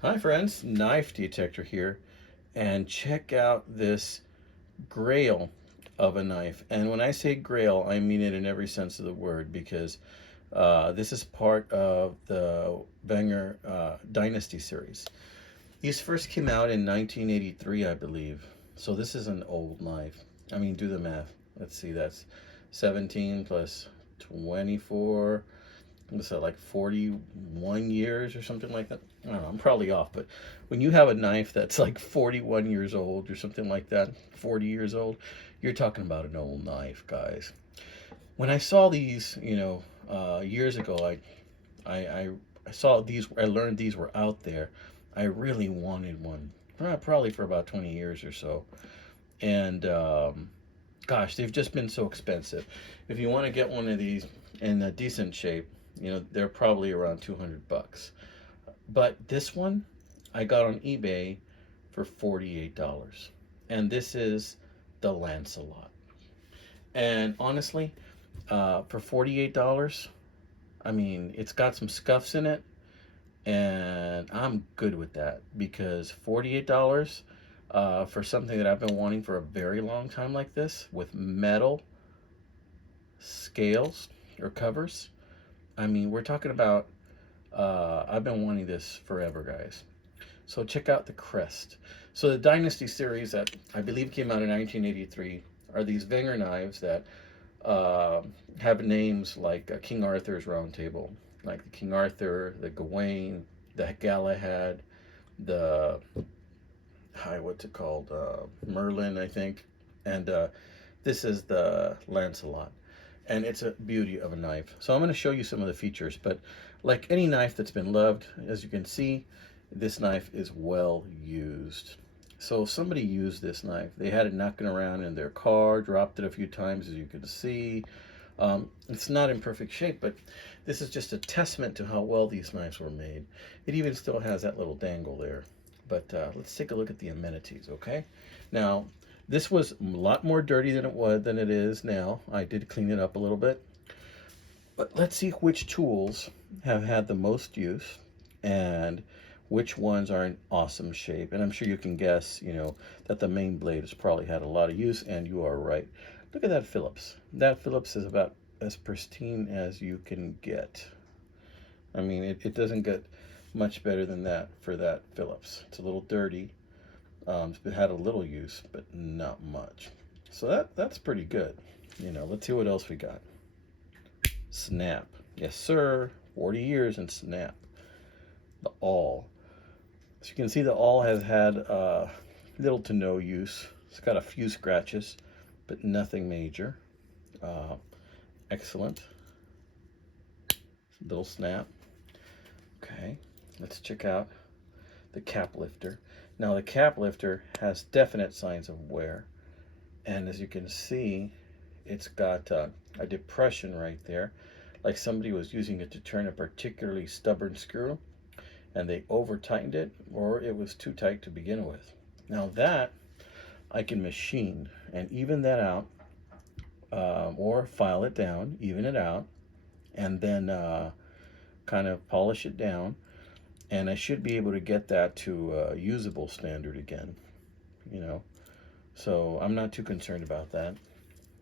Hi friends, Knife Detector here, and check out this grail of a knife. And when I say grail, I mean it in every sense of the word because this is part of the Wenger Dynasty series. These first came out in 1983, I believe. So this is an old knife. I mean, do the math. Let's see, that's 17 plus 24. What's that, like 41 years or something like that? I don't know, I'm probably off, but when you have a knife that's like 41 years old or something like that, 40 years old, you're talking about an old knife, guys. When I saw these, years ago, I, I, I saw these, I learned these were out there. I really wanted one, probably for about 20 years or so. And gosh, they've just been so expensive. If you want to get one of these in a decent shape, they're probably around 200 bucks. But this one I got on eBay for $48. And this is the Lancelot. And honestly, for $48, I mean, it's got some scuffs in it, and I'm good with that because $48 for something that I've been wanting for a very long time like this with metal scales or covers. I mean, we're talking about, I've been wanting this forever, guys. So check out the crest. So the Dynasty series that I believe came out in 1983 are these Wenger knives that uh, have names like King Arthur's Round Table, like the King Arthur, the Gawain, the Galahad, the hi, what's it called? Merlin, I think. And this is the Lancelot. And it's a beauty of a knife. So I'm going to show you some of the features. But like any knife that's been loved, as you can see, this knife is well used. So somebody used this knife. They had it knocking around in their car, dropped it a few times, as you can see. It's not in perfect shape, but this is just a testament to how well these knives were made. It even still has that little dangle there. But let's take a look at the amenities, okay? Now, this was a lot more dirty than it is now. I did clean it up a little bit. But let's see which tools have had the most use and which ones are in awesome shape. And I'm sure you can guess, that the main blade has probably had a lot of use, and you are right. Look at that Phillips. That Phillips is about as pristine as you can get. I mean, it doesn't get much better than that for that Phillips. It's a little dirty. It had a little use, but not much. So that's pretty good. Let's see what else we got. Snap. Yes, sir. 40 years and snap. The awl. As you can see, the awl has had little to no use. It's got a few scratches, but nothing major. Uh, Excellent. Little snap. Okay, let's check out the cap lifter. Now, the cap lifter has definite signs of wear, and as you can see, it's got a depression right there, like somebody was using it to turn a particularly stubborn screw and they over tightened it, or it was too tight to begin with. Now that I can machine and even that out, or file it down, even it out, and then kind of polish it down, and I should be able to get that to a usable standard again. You know, so I'm not too concerned about that.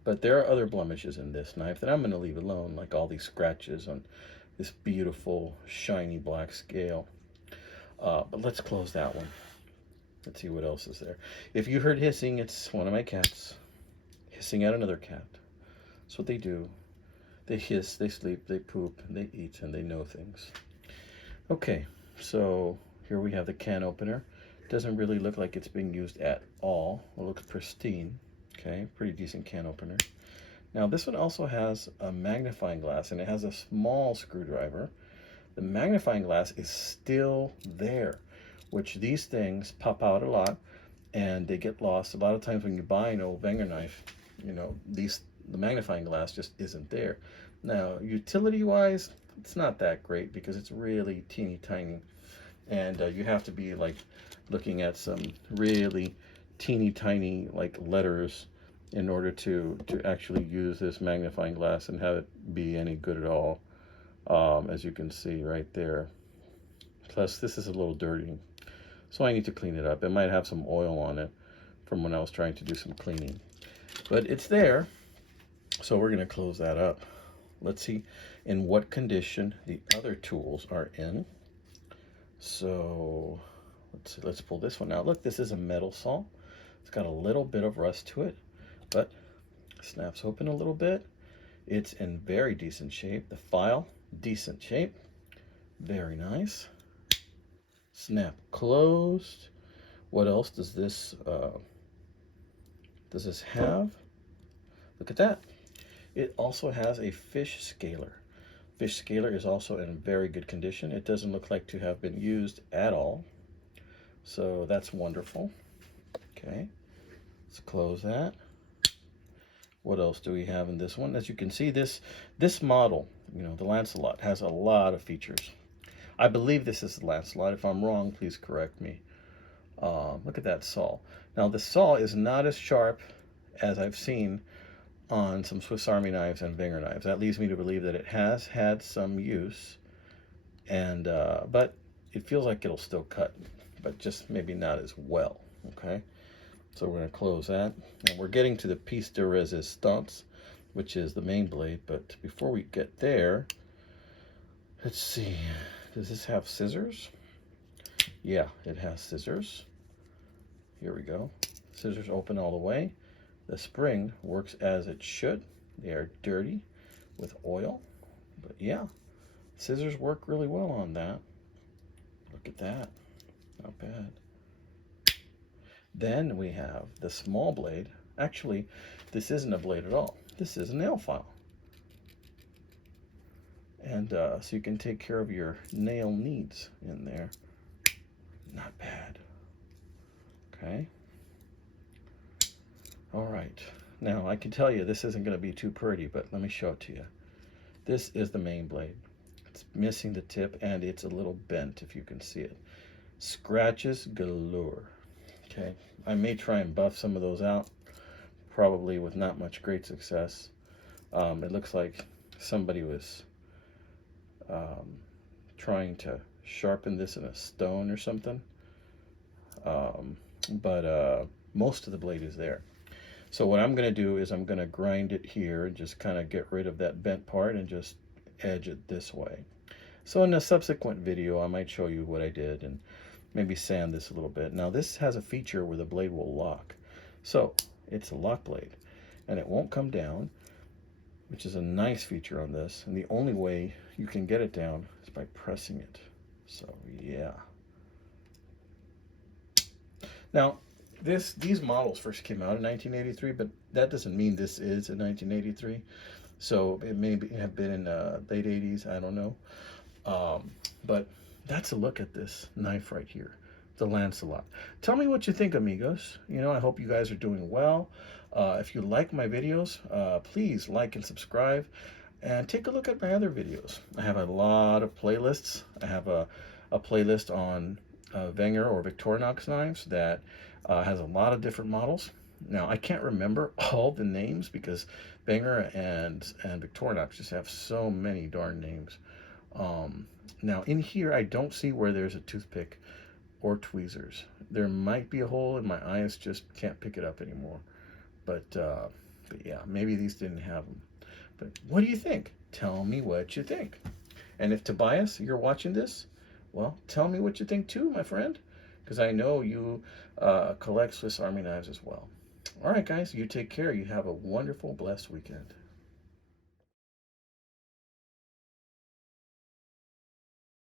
But there are other blemishes in this knife that I'm going to leave alone, like all these scratches on this beautiful shiny black scale. But let's close that one. Let's see what else is there. If you heard hissing, it's one of my cats hissing at another cat. That's what they do. They hiss, they sleep, they poop, and they eat, and they know things. Okay, so here we have the can opener. Doesn't really look like it's being used at all. It looks pristine. Okay, pretty decent can opener. Now this one also has a magnifying glass, and it has a small screwdriver. The magnifying glass is still there, which these things pop out a lot and they get lost. A lot of times when you buy an old Wenger knife, the magnifying glass just isn't there. Now, utility wise, it's not that great because it's really teeny tiny, and you have to be like looking at some really teeny tiny like letters in order to actually use this magnifying glass and have it be any good at all. As you can see right there, Plus, this is a little dirty, so I need to clean it up. It might have some oil on it from when I was trying to do some cleaning. But it's there, so we're going to close that up. Let's see in what condition the other tools are in. So let's see, let's pull this one out. Look, this is a metal saw. It's got a little bit of rust to it, but snaps open a little bit. It's in very decent shape. The file, decent shape. Very nice. Snap closed. What else does this have? Look at that. It also has a fish scaler. Fish scaler is also in very good condition. It doesn't look like to have been used at all. So that's wonderful. Okay, let's close that. What else do we have in this one? As you can see, this model, you know, the Lancelot, has a lot of features. I believe this is the Lancelot. If I'm wrong, please correct me. Look at that saw. Now, the saw is not as sharp as I've seen on some Swiss Army knives and Wenger knives. That leads me to believe that it has had some use, and but it feels like it'll still cut, but just maybe not as well. Okay, so we're going to close that, and we're getting to the piece de resistance, which is the main blade. But before we get there, let's see, does this have scissors? Yeah, it has scissors. Here we go. Scissors open all the way. The spring works as it should. They are dirty with oil, but yeah, scissors work really well on that. Look at that, not bad. Then we have the small blade. Actually, this isn't a blade at all. This is a nail file. And so you can take care of your nail needs in there. Not bad. Okay. All right. Now, I can tell you this isn't going to be too pretty, but let me show it to you. This is the main blade. It's missing the tip, and it's a little bent, if you can see it. Scratches galore. Okay. I may try and buff some of those out, probably with not much great success. It looks like somebody was trying to sharpen this in a stone or something. But most of the blade is there. So what I'm going to do is I'm going to grind it here and just kind of get rid of that bent part and just edge it this way. So in a subsequent video, I might show you what I did and maybe sand this a little bit. Now this has a feature where the blade will lock. So it's a lock blade and it won't come down, which is a nice feature on this. And the only way you can get it down is by pressing it. So yeah. Now, these models first came out in 1983, but that doesn't mean this is in 1983. So it may have been in the late 80s, I don't know. But that's a look at this knife right here, the Lancelot. Tell me what you think, amigos. You know, I hope you guys are doing well. If you like my videos, please like and subscribe. And take a look at my other videos. I have a lot of playlists. I have a playlist on Wenger or Victorinox knives that has a lot of different models. Now, I can't remember all the names because Wenger and Victorinox just have so many darn names. Now, in here, I don't see where there's a toothpick or tweezers. There might be a hole and my eyes just can't pick it up anymore. But yeah, maybe these didn't have them. But what do you think? Tell me what you think. And if Tobias, you're watching this, well, tell me what you think too, my friend, because I know you collect Swiss Army knives as well. All right, guys, you take care. You have a wonderful, blessed weekend.